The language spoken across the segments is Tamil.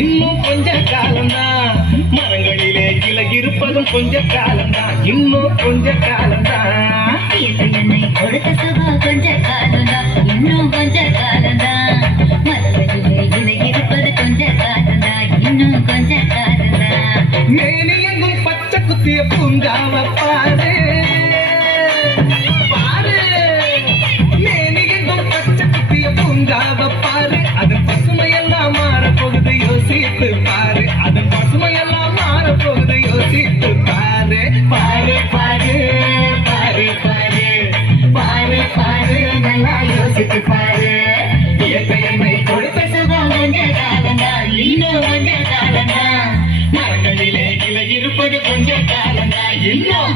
இன்னும் கொஞ்ச காலம்தான் மரங்களிலே கிளை இருப்பதும் கொஞ்ச காலம்தான் இன்னும் கொஞ்ச காலம்தான் கொடுத்த சுபா கொஞ்ச காலம்தான் இன்னும் கொஞ்ச காலம்தான் மரங்களிலே கிளை இருப்பது கொஞ்ச காலம்தான் இன்னும் கொஞ்ச காலம்தான் மேலே எங்கும் பச்சை குத்திய பூங்காவ பாரு. யோசித்து பாரு இயற்கையன்மை கொடுத்த சுகம் கொஞ்ச காலந்தா இன்னும் கொஞ்ச காலந்தா மரங்களிலே கிளை இருப்பது கொஞ்ச காலந்தா இன்னும்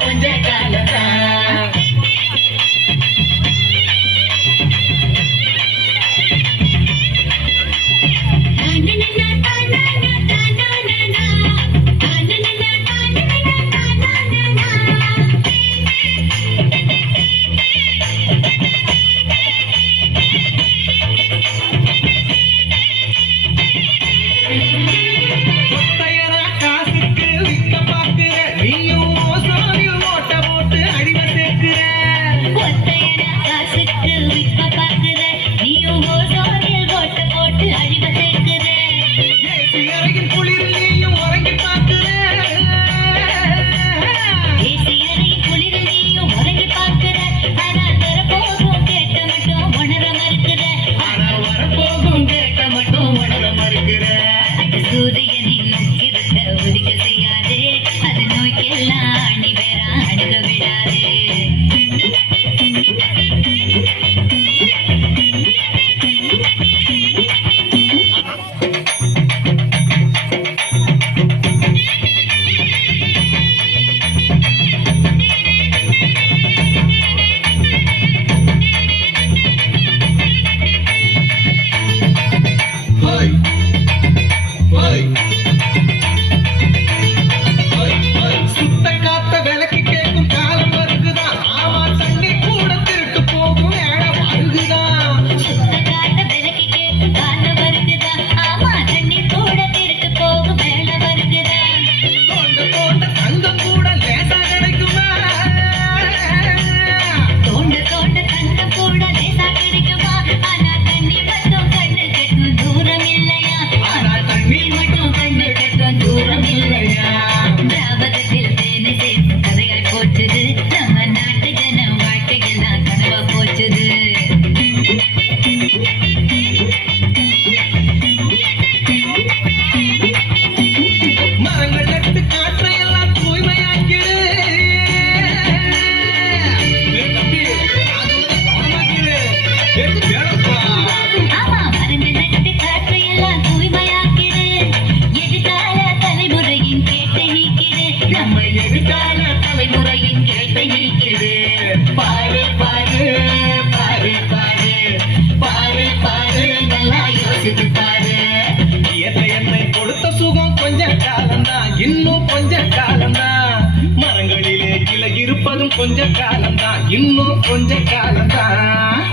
கொஞ்ச காலம்தான் இன்னும் கொஞ்ச காலம்தான் மரங்களிலே இருப்பதும் கொஞ்ச காலம்தான் இன்னும் கொஞ்ச காலம்தான்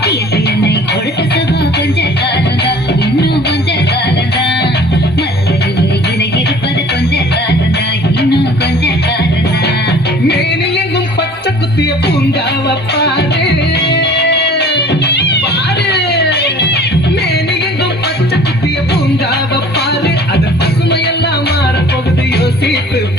கொடுத்த கொஞ்ச காலம்தான் இன்னும் கொஞ்ச காலம்தான் மரங்களிலே கிளை கொஞ்ச காலம்தான் இன்னும் கொஞ்ச காலம்தான் மேனில் பச்சை குத்திய பூங்காவப்பா. keep it